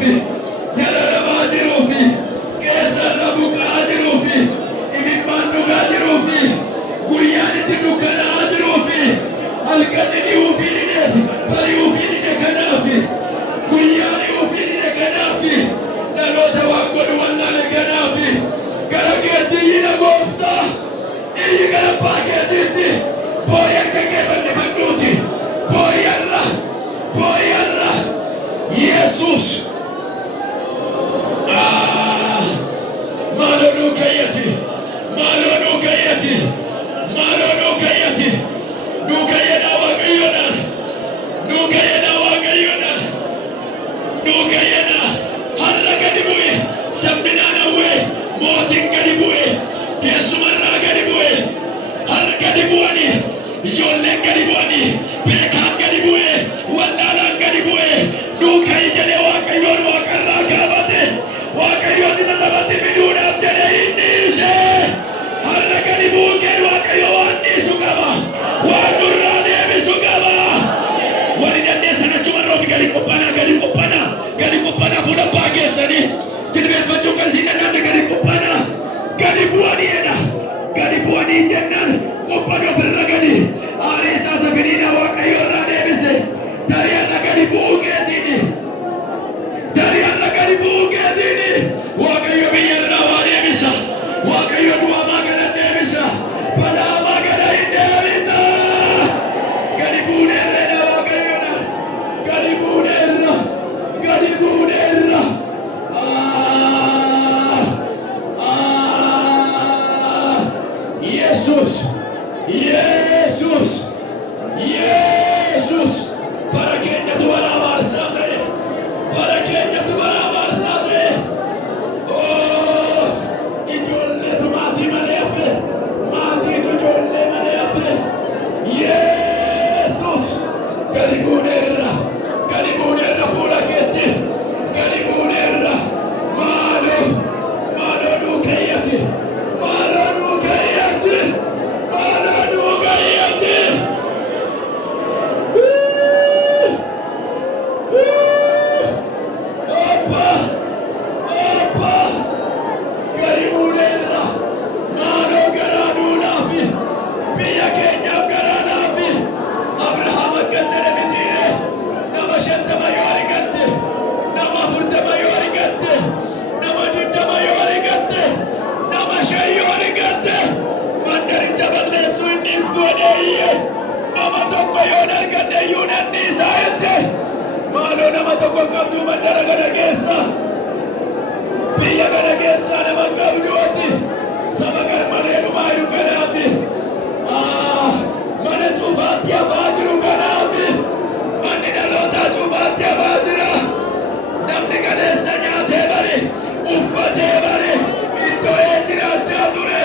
jiruufi jala namaa jiruufi keessa rabu ka'aa jiruufi imimmaan dhugaa jiruufi guyyaan itti dukkana'aa jiruufi halkan inni uufii dhineefi bari uufii dhine kanaafi guyyaan uufii dhine kanaafi dhaloota waan godhu wallaale kanaafi gara keetti iyyiina gooftaa iyyi gara abbaa keetiitti booyyan gaggeeffanne fannuuti booyyarra Yesus maaloo nuu kayyati nuu kayyadhaa waaqayyoodhaan har'a gadi bu'e sabdinaan hawwee mootiin gadi bu'e keessumarraa gadi bu'e har'a gadi bu'anii ijoolleen gadi bu'anii beekaan gadi bu'e wallaalaan gadi bu'e nuu kayyi jedhee waaqayyoon waaqarraa kaafate waaqayyoon isa sabatti fiduudhaaf jedhee hin dhiise har'a gadi buukeen waaqayyo waan dhiisu qaba waan nurraa deebisu qaba wani dandeessan achumarraa ofi gadi qophanaa fuula abbaa keessanii jilbeeffachuu kan siin dandaanne gadi bu'aniidha gadi bu'anii jennaan qophan ofirra gadi aarii isaa safiniidha waaqayyo irraa deebise tarii har'a gadi bu'uu keetiini waaqayyo biyya irraa waa deebisa waaqayyo du'amaa gala deebisa balaamaa gala hin deebisa gadi buuneerreedha waaqayyoodha gadi buuneerra Yesus bara keenyatu bara abaarsaa ta'e ijoolleetu maatii malee hafe maatiitu ijoollee malee hafe Yesus gadi buuneerra fuula keetti gadi buuneerra maaloo nuu kayyati nama tokko qabdu mandara gada keessa biyya gada keessa nama qabduuti saba garmalee dhumaa jiru kanaafi mana cufaatti hafaa jiru kanaafi manni dhalootaa cufaatti hafaa jira namni kaleessa nyaatee bare uffatee bare ittoo'ee jiraachaa ture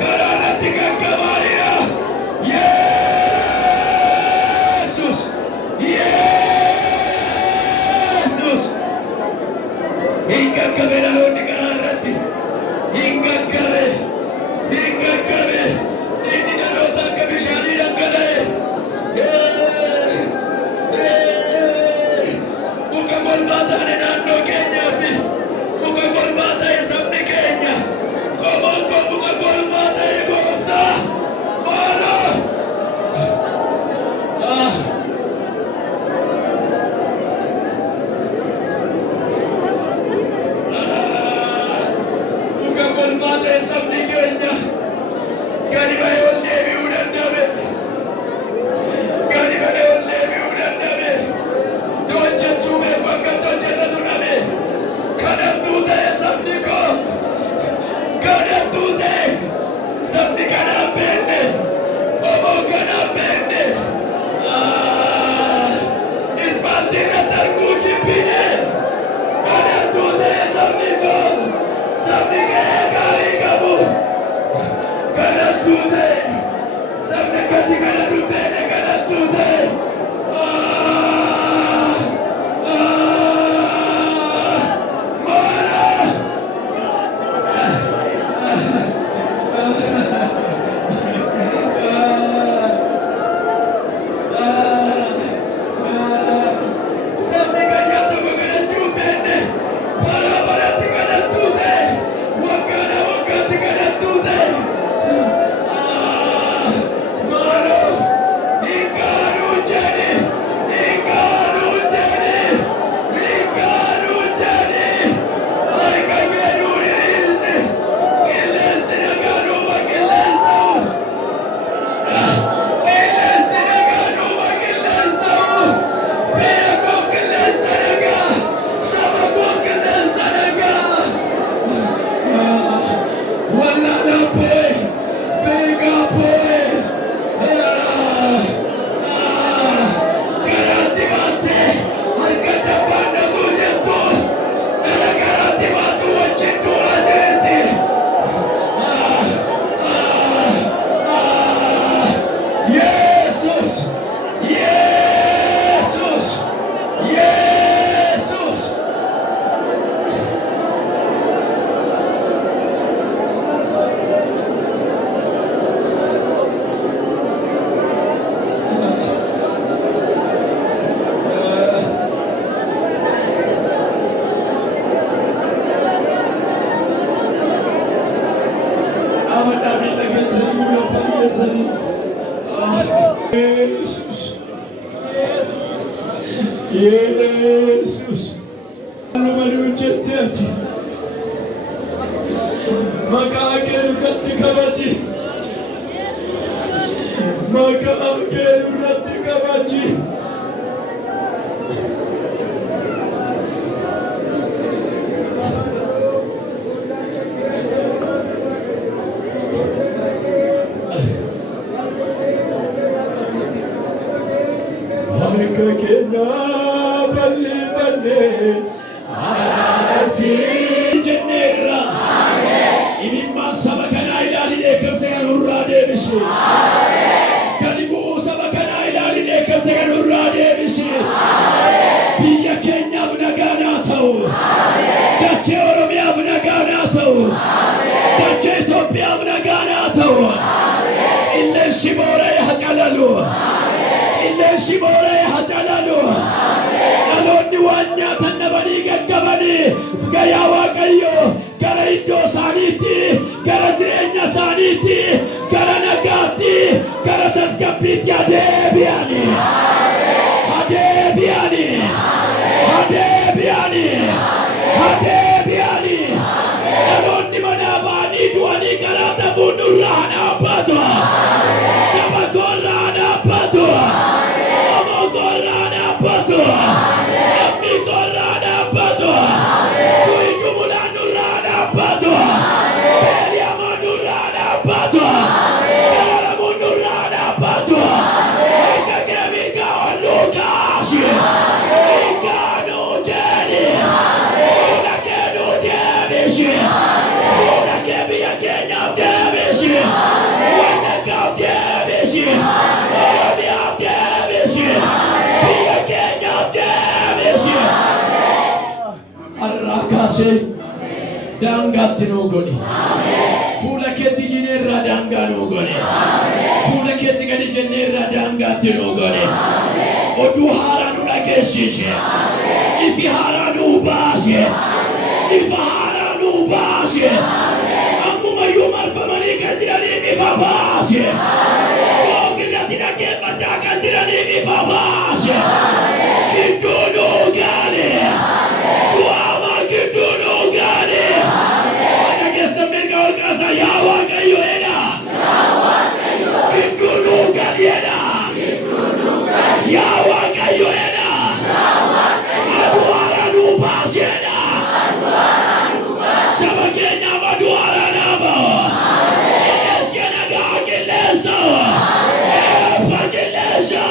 karaa irratti gaggabaa jira Hinggaggabee dhaloonni karaa irratti hinggaggabee inni dhaloota akka bishaanii dhangala'e muka golbaa taane naannoo keenyaa fi muka golbaa ta'e sabni keenya qomoon kun muka golbaa ta'e gooftaa maaloo sabni keenya gadi ba'ee ol deebi'uu dadhabe hojjechuu beeku akkatti hojjetatu dhabe kadhattuu ta'e sabni koo kadhattuu ta'e sabni kanaaf beenne qomoo kanaaf beenne ispaaltii irratti arguu jibbine kadhattuu ta'e sabni koo sabni kee gaarii qabu kadhattuu ta'e Yesus, Lumalu jettati, makakeru ratti kabaji, makakeru ratti kabaji. Harka kenya balli balli, arasi jennera. Imimman saba kana ilaaline kamsa kan urraa deebisi. Kadibuu saba kana ilaaline kamsa kan urraa deebisi. Biyya keenyaaf nagaa naa ta'u. Dachee Oromiyaaf nagaa naa ta'u. Dachee Itoophiyaaf nagaa naa ta'u. Qilleensi boora'ee hacalalu. Qilleensi boora'ee hacalalu. Dhaloonni waan nyaatan dhabanii gaggabanii gayaa Waaqayyo gara iddoo isaaniitti, gara jireenya isaaniitti, gara nagaatti, gara tasgabbiitti adeebi'ani. Adeebi'ani. Adeebi'ani. Adeebi'ani. Dhaloonni manaa ba'anii du'anii karaa dhabuun nurraa dhaabbatu. Saba koorraa dhaabbatu. Oromoo koorraa dhaabbatu. Lammii koorraa dhaabbatu. Du'i jumulaan nurraa dhaabbatu. Beeliyamaan nurraa dhaabbatu. Gararamuun nurraa dhaabbatu. Harka kee mirgaa ol nuu kaasi. Mirgaa nuu jedhi. Fuula kee nuu deebisi. Fuula kee biyya keenyaaf deebisi. Wallaggaaf deebisi. Oromiyaaf deebisi. Biyya keenyaaf deebisi. Har'aa kaasee daangaatti nuu godhi. Fuula keetti jineerraa daangaa nuu godhi. Fuula keetti gadi jenneerraa daangaatti nuu godhi. Oduu haaraa nu dhageessise. Ifi haaraa nuu baase. Ifa haaraa nuu baase. Ammumayyuu marfamanii kan jiraniif ifa baase. Kookirratti dhaggeeffachaa kan jiraniif ifa baase. Gidduu nuu gaale. Du'aamaa gidduu nuu gaale. Dhageessa mirga ol kaasa yaa Waaqayyo jedha. Gidduu nuu gaali jedha. Yaa Waaqayyo jedha. Aduu haaraa nuu baase jedha. Saba keenyaaf aduu haaraa naa ba'a. Qilleensa nagaa qilleensa. Eebba qilleensa.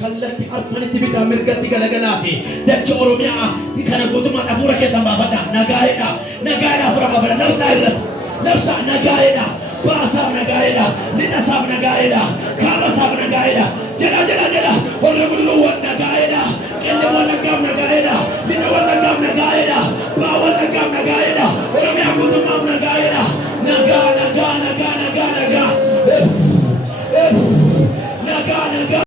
Kallatti arfanitti bitaa mirgatti galagalaati. Dacha Oromiyaa kana guutummaan hafuura keessan baafadha. Nagaa'edha. Nagaa'edha hafuura baafadha. Labsaa irratti. Labsaa nagaa'edha. Baasaaf nagaa'edha. Lixasaaf nagaa'edha. Kaabasaaf nagaa'edha. Jedha. Warra gulluuwwan nagaa'edha. Qillee wallaggaaf nagaa'edha. Lixa wallaggaaf